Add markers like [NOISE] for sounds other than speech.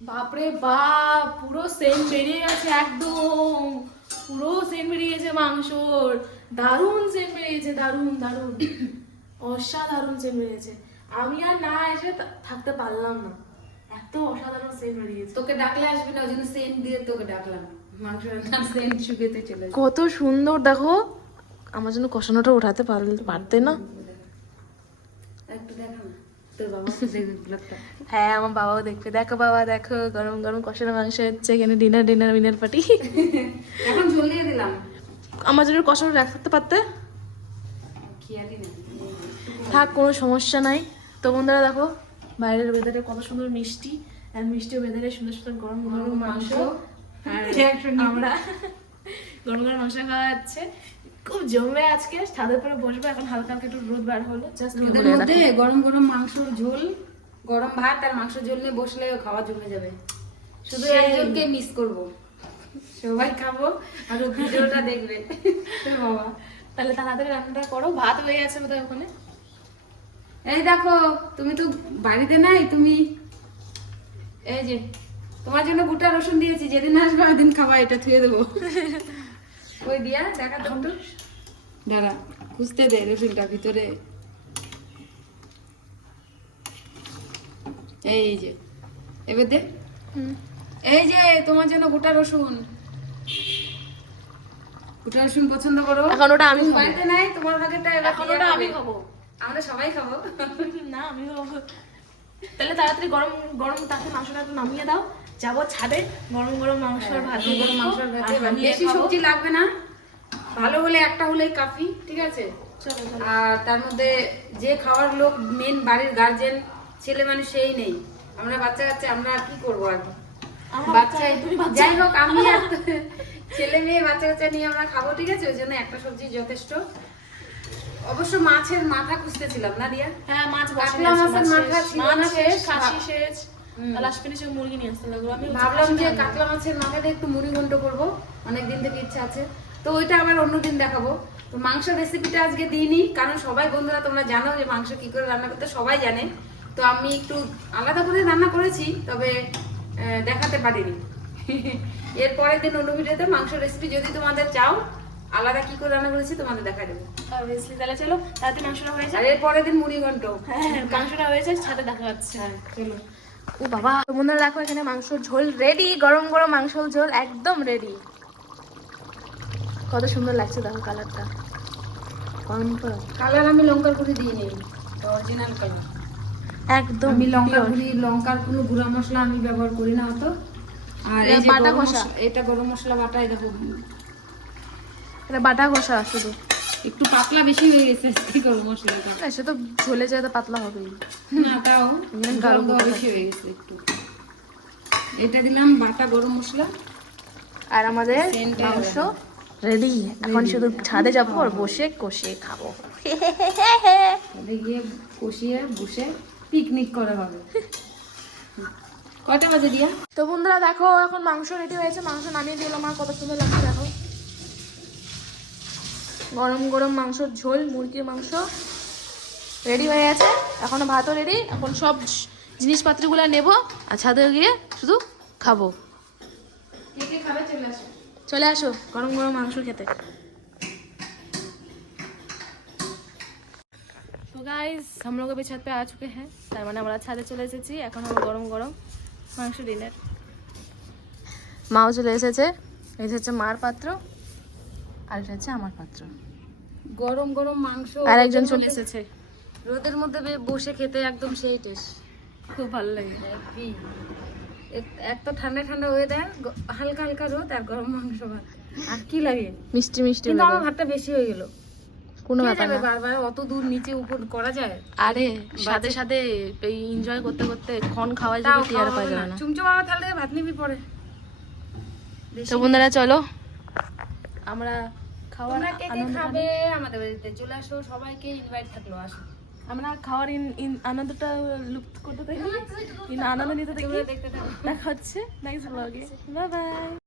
বাপরে বাপ পুরো সেন বেরিয়ে গেছে একদম। পুরো সেন বেরিয়ে গেছে মাংসর। দারুণ সেন বেরিয়েছে দারুণ দারুণ। অসাধারণ সেন বেরিয়েছে আমি আর না এসে থাকতে পারলাম না। এত অসাধারণ সেন বেরিয়েছে তোকে ডাকলে আসবি না ওই জন্য সেন্ট দিয়ে তোকে ডাকলাম। মাংস রান্নার সেন্ট শুকেতে চলে কত সুন্দর দেখো। আমার জন্য কষানোটা উঠাতে পারলে পারতে না। একটু দেখা না তোর বাবা। [LAUGHS] দেখবে ব্লগটা হ্যাঁ আমার বাবাও দেখবে। দেখো বাবা দেখো গরম গরম কষানো মাংস হচ্ছে এখানে ডিনার ডিনার উইনার পার্টি এখন ঝোল দিয়ে দিলাম। আমার জন্য কষানো রাখতে পারতে? থাক কোনো সমস্যা নাই। তো বন্ধুরা দেখো বাইরের ওয়েদারে কত সুন্দর মিষ্টি আর মিষ্টি ওয়েদারে সুন্দর সুন্দর গরম গরম মাংস। আর [LAUGHS] আমরা [LAUGHS] গরম গরম মাংস খাওয়া যাচ্ছে। খুব জমবে আজকে ছাদের বসবো এখন হালকা হালকা একটু রোদ বার হলো জাস্ট রোদের মধ্যে গরম গরম মাংসর ঝোল গরম ভাত আর মাংস ঝোল নিয়ে বসলে খাওয়া জমে যাবে। শুধু একজনকে মিস করব। সবাই খাব আর ভিডিওটা দেখবে। বাবা। তাহলে তাড়াতাড়ি রান্নাটা করো ভাত হয়ে গেছে বোধহয় ওখানে। এই দেখো তুমি তো বাড়িতে নাই তুমি। এই যে তোমার জন্য গোটা রসুন দিয়েছি যেদিন আসবে ওদিন খাবা এটা থুয়ে দেবো। [LAUGHS] ওই দিয়া দেখা তো দাঁড়া খুঁজতে দে রসুনটা ভিতরে। এই যে এবার দে। এই যে তোমার জন্য গোটা রসুন। গোটা রসুন পছন্দ করো। এখন ওটা আমি বাড়িতে নাই তোমার ভাগেরটা এখন ওটা আমি খাব। আমরা সবাই খাব। না আমি খাব। তাহলে তাড়াতাড়ি গরম গরম তাকে মাংসটা নামিয়ে দাও। যাব ছাদে গরম গরম মাংস আর ভাত গরম মাংস বেশি সবজি লাগবে না। ভালো হলে একটা হলেই কাফি ঠিক আছে? আর তার মধ্যে যে খাওয়ার লোক মেন বাড়ির গার্জেন ছেলে মানুষ সেই নেই। আমরা বাচ্চা কাচ্চা আমরা আর কি করব আর? বাচ্চা যাই হোক আমি [LAUGHS] ছেলে মেয়ে বাচ্চা কাচ্চা নিয়ে আমরা খাব ঠিক আছে? ওই জন্য একটা সবজি যথেষ্ট। অবশ্য মাছের মাথা খুঁজতেছিলাম না দিয়া? হ্যাঁ মাছ কাতলা মাছের মাথা ছিল না শেষ ভাব- শেষ। লাস্ট ফিনিশে মুরগি নিয়ে আসতে লাগল। আমি ভাবলাম যে কাতলা মাছের মাথাটা একটু মুড়ি ঘন্ট করব অনেক দিন থেকে ইচ্ছা আছে। তো ওইটা আবার অন্যদিন দেখাবো। তো মাংস রেসিপিটা আজকে দিইনি কারণ সবাই বন্ধুরা তোমরা জানো যে মাংস কি করে রান্না করতে সবাই জানে। তো আমি একটু আলাদা করে রান্না করেছি তবে দেখাতে পারিনি। [LAUGHS] এরপরের দিন অন্য ভিডিওতে মাংস রেসিপি যদি তোমাদের চাও আলাদা কি করে রান্না করেছি তোমাদের দেখা দেবো। অবভিয়াসলি তাহলে চলো মাংসটা হয়ে আর যায় এর পরের দিন মুড়ি ঘন্ট। হ্যাঁ মাংসটা হয়েছে ছাদে দেখা যাচ্ছে হ্যাঁ চলো। ও বাবা। বন্ধুরা দেখো এখানে মাংসর ঝোল রেডি গরম গরম মাংসর ঝোল একদম রেডি কত সুন্দর লাগছে দেখো কালারটা কালার আমি লঙ্কার গুঁড়ি দিইনি অরিজিনাল কালার একদম আমি লঙ্কার গুঁড়ি লঙ্কার কোনো গুঁড়া মশলা আমি ব্যবহার করি না অত। আর এই যে বাটা এটা গরম মশলা বাটা দেখো এটা বাটা কষা শুধু। একটু পাতলা বেশি হয়ে গেছে আজকে গরম মশলাটা? না, সে তো ঝোলে যায় তো পাতলা হবেই। না তাও করে বেশি হয়ে গেছে একটু। এটা দিলাম বাটা গরম মশলা। আর আমাদের মাংস। রেডি এখন শুধু ছাদে যাব আর বসে কষিয়ে খাব। গিয়ে কষিয়ে বসে পিকনিক করা হবে। কটা বাজে দিয়া? তো বন্ধুরা দেখো এখন মাংস রেডি হয়েছে। মাংস নামিয়ে দিলাম আর কত সুন্দর লাগছে। গরম গরম মাংসর ঝোল মুরগির মাংস রেডি হয়ে গেছে এখনো ভাতও রেডি এখন সব জিনিসপত্রগুলো নেব আর ছাদে গিয়ে শুধু খাবো কে কে খাবে চলে আসো চলে আসো গরম গরম মাংস খেতে তো গাইস हम लोग अभी छत पे आ चुके हैं তার মানে আমরা ছাদে চলে এসেছি এখন হবে গরম গরম মাংস ডিনার মাও চলে এসেছে এই হচ্ছে মার পাত্র আর এটা হচ্ছে আমার পাত্র। গরম গরম মাংস আর একজন চলে এসেছে। রোদের মধ্যে বসে খেতে একদম সেই টেস্ট খুব ভালো লাগে। এক তো ঠান্ডা ঠান্ডা ওয়েদার হালকা হালকা রোদ আর গরম মাংস ভাত। আর কি লাগে? মিষ্টি মিষ্টি কিন্তু আমার ভাতটা বেশি হয়ে গেল। কোনো ব্যাপার না। বারবার অত দূর নিচে উপর করা যায়? আরে সাথে সাথে এই এনজয় করতে করতে ক্ষণ খাওয়া যাবে কি আর পাওয়া যাবে না। না। চুমচুম আমার তাহলে ভাত নিবি পরে। তো বন্ধুরা চলো। আমরা খাওয়ার তোমরা কে কে আনন্দ খাবে আমাদের বাড়িতে? চলে আসো সবাইকে ইনভাইট থাকল আসো। আমরা খাওয়ার ইন- ইন- আনন্দটা লুপ্ত করতে থাকি। ইন আনন্দ নিতে থাকি। দেখা হচ্ছে নেক্সট ব্লগে বাই বাই